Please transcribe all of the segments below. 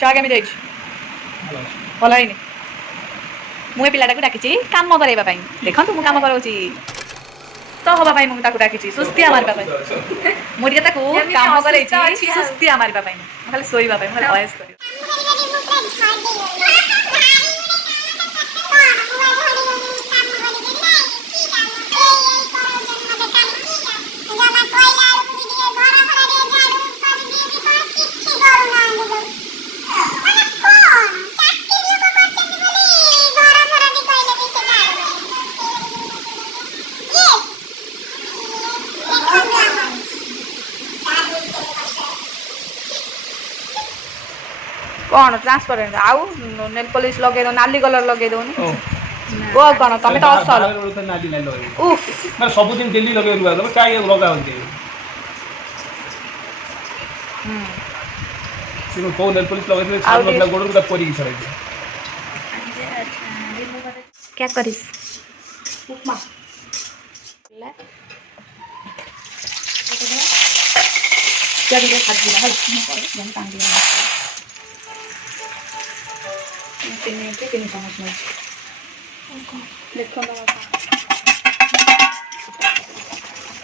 चा केमी देछि भल हैनी मुझे पिलाटा डाकी कम करवा देखो मु कम करोची तो हवा मुझे डाकी सुस्तिया मारवा मुझे कम कर सुस्तिया मारवा खाली शोवा अयस कर कौन ट्रांसपेरेंट आउ नेल पॉलिश लगे दो नाली कलर लगे दो वो कौन तमे तो असल नाली नाली लगे उफ मैं सब दिन डेली लगे रुआ तमे काई लगा होते सिनो को नेल पॉलिश लगे दे छान मतलब गोड़ को परी की छड़े क्या करिस उपमा ले क्या दिया खाद दिया हल यहां पानी दिया तीन चम्मच में देखो ना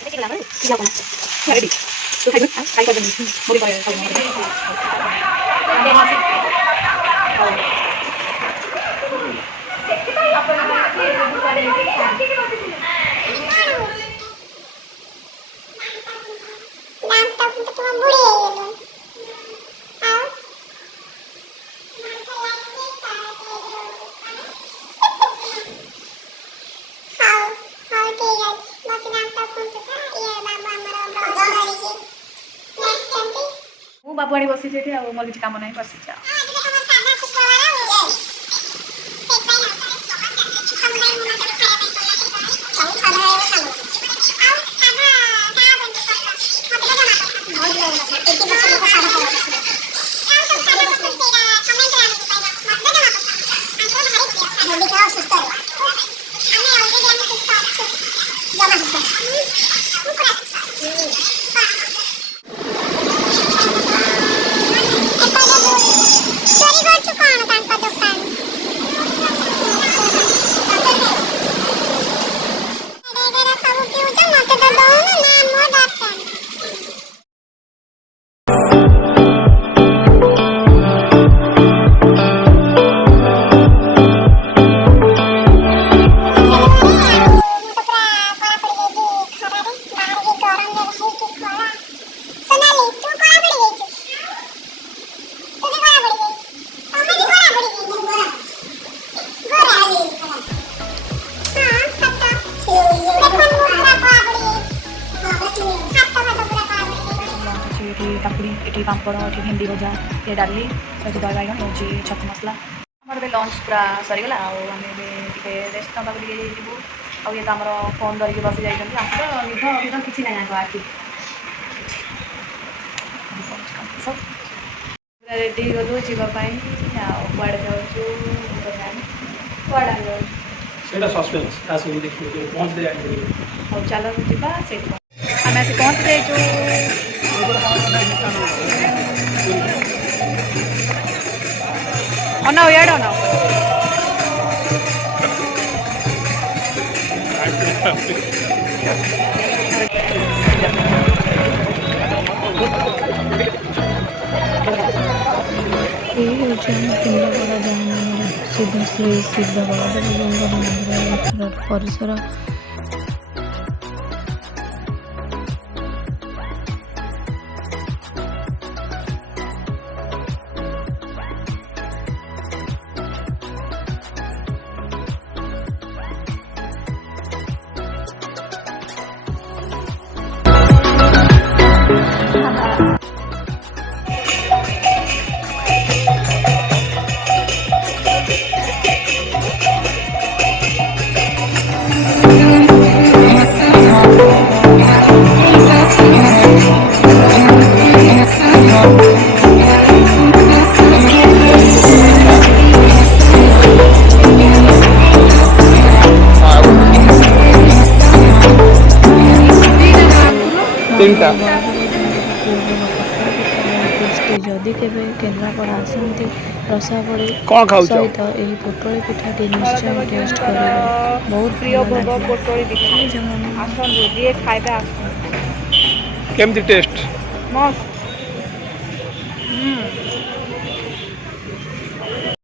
देखिए ना क्या बना रेडी तो खाई कर देनी पूरी पर बाबू आनी बसी मोर किसी कम ना बसी ये पापड़ ये भेंडी भजा ये डाली सहित दही बैगन हूँ छतु मसला आम लंच पूरा सरीगला आम रेस्ट नाक जीवु आउ ये तो आम फोन धरिकी बसी जाइए निध निध किसी ना आखि पूरा रेडी गलु जावाई कड़े जाऊँ कड़े जाऊँ चलो जा आम आसी पहुँच जाइए अनाओ यार अनाओ सिद्ध श्री सिद्ध बलदेव मंदिर परिसर जदि केवे केन्द्रापड़ा आसती ଭିତରେ ରସାବଳି କ'ଣ ଖାଉଛ? ସହିତ ଏହି ପୋଟଳି ପିଠାଟି ନିଶ୍ଚୟ ଟେଷ୍ଟ କରିବେ। ବହୁତ ପ୍ରିୟ ଭଲ ଭୋଗ ଲାଗିବ। ପୋଟଳି ପିଠା ଆସନ୍ତୁ ଯିଏ ଖାଇବେ ଆସନ୍ତୁ କେମିତି ଟେଷ୍ଟ? ମସ୍ତ